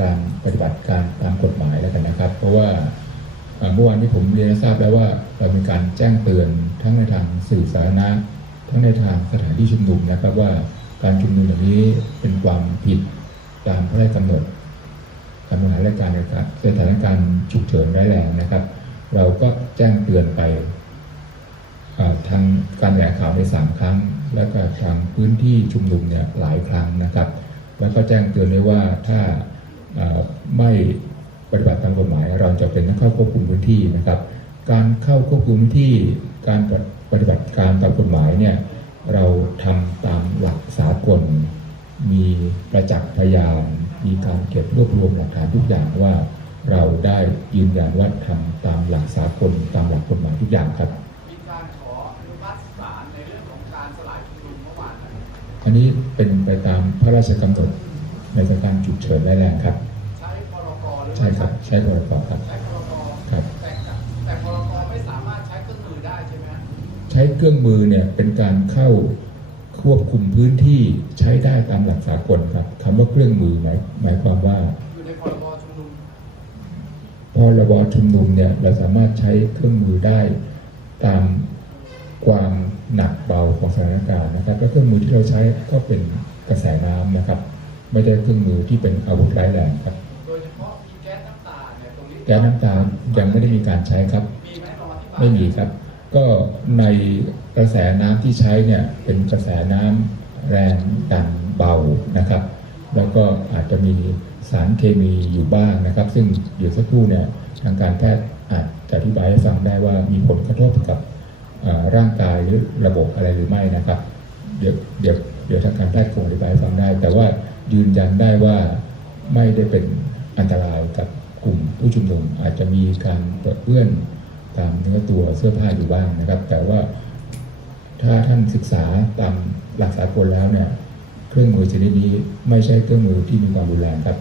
การปฏิบัติการตามกฎหมายแล้วกันนะครับ เพราะว่าเมื่อวานที่ผมเรียนทราบแล้วว่าเรามีการแจ้งเตือนทั้งในทางสื่อสาธารณะทั้งในทางสถานที่ชุมนุมนะครับว่าการชุมนุมอย่างนี้เป็นความผิดตามพระราชกำหนดการบริหารราชการในการสถานการณ์ฉุกเฉินร้ายแรงนะครับ เราก็แจ้งเตือนไปทางการแถลงข่าวในสามครั้ง และก็ทางพื้นที่ชุมนุมเนี่ยหลายครั้งนะครับ แล้วก็แจ้งเตือนด้วยว่าถ้า ไม่ปฏิบัติตามกฎหมาย เราจะเป็นนักเข้าควบคุมพื้นที่นะครับ การเข้าควบคุมพื้นที่ การปฏิบัติการตามกฎหมายเนี่ยเราทำตามหลักสากล มีประจักษ์พยานมีการเก็บรวบรวมหลักฐานทุกอย่างว่า เราได้ยืนยันว่าทำตามหลักสากลตามหลักกฎหมายทุกอย่างครับมีการขออนุมัติศาลในเรื่องของการสลายชุมนุมเมื่อวานอันนี้เป็นไปตามพระราชกำหนดในสถานการณ์ฉุกเฉินร้ายแรงครับ ใช้พรกหรือใช่ครับ ใช้พรกครับใช้พรกครับแต่กับแต่พรกไม่สามารถใช้เครื่องมือได้ใช่ไหมฮะใช้เครื่องมือเนี่ยเป็นการเข้าควบคุมพื้นที่ใช้ได้ตามหลักสากลครับคำว่าเครื่องมือหมายหมายความว่าอยู่ในพรบชุมนุมพรบชุมนุมเนี่ยเราสามารถใช้เครื่องมือได้ตามความหนักเบาของสถานการณ์นะครับและเครื่องมือที่เราใช้ก็เป็นกระแสน้ำนะครับ ไม่ใช่เครื่องมือที่เป็นอาวุธร้ายแรงครับ ก๊สน้ำตายังไม่ได้มีการใช้ครับ ไม่มีครับ ก็ในกระแสน้ำที่ใช้เนี่ยเป็นกระแสน้ำแรงดันเบานะครับ แล้วก็อาจจะมีสารเคมีอยู่บ้างนะครับ ซึ่งเดี๋ยวสักครู่เนี่ยทางการแพทย์อาจจะอธิบายให้ฟังได้ว่ามีผลกระทบกับร่างกายหรือระบบอะไรหรือไม่นะครับ เดี๋ยวเดี๋ยวเดี๋ยวทางการแพทย์คงอธิบายให้ฟังได้ แต่ว่ายืนยันได้ว่าไม่ได้เป็นอันตรายกับ กลุ่มผู้ชุมนุมอาจจะมีการเปื้อนตามเนื้อตัวเสื้อผ้าอยู่บ้างนะครับ แต่ว่าถ้าท่านศึกษาตามหลักสากลแล้วเนี่ย เครื่องมือชนิดนี้ไม่ใช่เครื่องมือที่มีความรุนแรงครับ